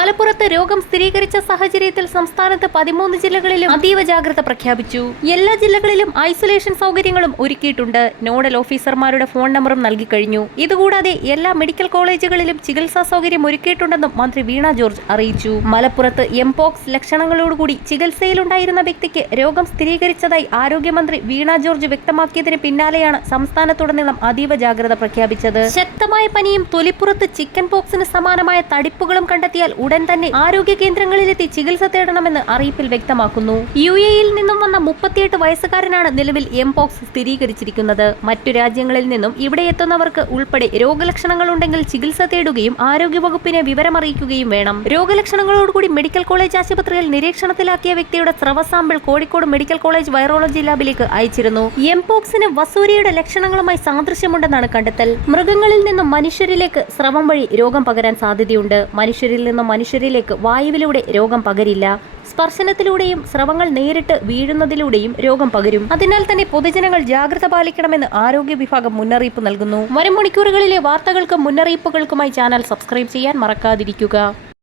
മലപ്പുറത്ത് രോഗം സ്ഥിരീകരിച്ച സാഹചര്യത്തിൽ സംസ്ഥാനത്ത് പതിമൂന്ന് ജില്ലകളിലും അതീവ ജാഗ്രത പ്രഖ്യാപിച്ചു. എല്ലാ ജില്ലകളിലും ഐസൊലേഷൻ സൗകര്യങ്ങളും ഒരുക്കിയിട്ടുണ്ട്. നോഡൽ ഓഫീസർമാരുടെ ഫോൺ നമ്പറും നൽകിക്കഴിഞ്ഞു ഇതുകൂടാതെ എല്ലാ മെഡിക്കൽ കോളേജുകളിലും ചികിത്സാ സൗകര്യം ഒരുക്കിയിട്ടുണ്ടെന്നും മന്ത്രി വീണ ജോർജ് അറിയിച്ചു. മലപ്പുറത്ത് എംപോക്സ് ലക്ഷണങ്ങളോടുകൂടി ചികിത്സയിലുണ്ടായിരുന്ന വ്യക്തിക്ക് രോഗം സ്ഥിരീകരിച്ചതായി ആരോഗ്യമന്ത്രി വീണ ജോർജ് വ്യക്തമാക്കിയതിന് പിന്നാലെയാണ് സംസ്ഥാനത്തുടനീളം അതീവ ജാഗ്രത പ്രഖ്യാപിച്ചത്. ശക്തമായ പനിയും തൊലിപ്പുറത്ത് ചിക്കൻ പോക്സിന് സമാനമായ തടിപ്പുകളും കണ്ടെത്തിയാൽ ഉടൻ തന്നെ ആരോഗ്യ കേന്ദ്രങ്ങളിലെത്തി ചികിത്സ തേടണമെന്ന് അറിയിപ്പിൽ വ്യക്തമാക്കുന്നു. യു എയിൽ നിന്നും വന്ന മുപ്പത്തിയെട്ട് വയസ്സുകാരനാണ് നിലവിൽ എംപോക്സ് സ്ഥിരീകരിച്ചിരിക്കുന്നത്. മറ്റു രാജ്യങ്ങളിൽ നിന്നും ഇവിടെ എത്തുന്നവർക്ക് ഉൾപ്പെടെ രോഗലക്ഷണങ്ങൾ ഉണ്ടെങ്കിൽ ചികിത്സ തേടുകയും ആരോഗ്യവകുപ്പിനെ വിവരമറിയിക്കുകയും വേണം. രോഗലക്ഷണങ്ങളോടുകൂടി മെഡിക്കൽ കോളേജ് ആശുപത്രിയിൽ നിരീക്ഷണത്തിലാക്കിയ വ്യക്തിയുടെ സ്രവ sample Kozhikode medical college virology ലാബിലേക്ക് അയച്ചിരുന്നു. എംപോക്സിന് വസൂരിയുടെ ലക്ഷണങ്ങളുമായി സാദൃശ്യമുണ്ടെന്നാണ് കണ്ടെത്തൽ. മൃഗങ്ങളിൽ നിന്നും മനുഷ്യരിലേക്ക് സ്രവം വഴി രോഗം പകരാൻ സാധ്യതയുണ്ട്. മനുഷ്യരിൽ നിന്നും മനുഷ്യരിലേക്ക് വായുവിലൂടെ രോഗം പകരില്ല. സ്പർശനത്തിലൂടെയും സ്രവങ്ങൾ നേരിട്ട് വീഴുന്നതിലൂടെയും രോഗം പകരും. അതിനാൽ തന്നെ പൊതുജനങ്ങൾ ജാഗ്രത പാലിക്കണമെന്ന് ആരോഗ്യ വിഭാഗം മുന്നറിയിപ്പ് നൽകുന്നു. വരും മണിക്കൂറുകളിലെ വാർത്തകൾക്കും മുന്നറിയിപ്പുകൾക്കുമായി ചാനൽ സബ്സ്ക്രൈബ് ചെയ്യാൻ മറക്കാതിരിക്കുക.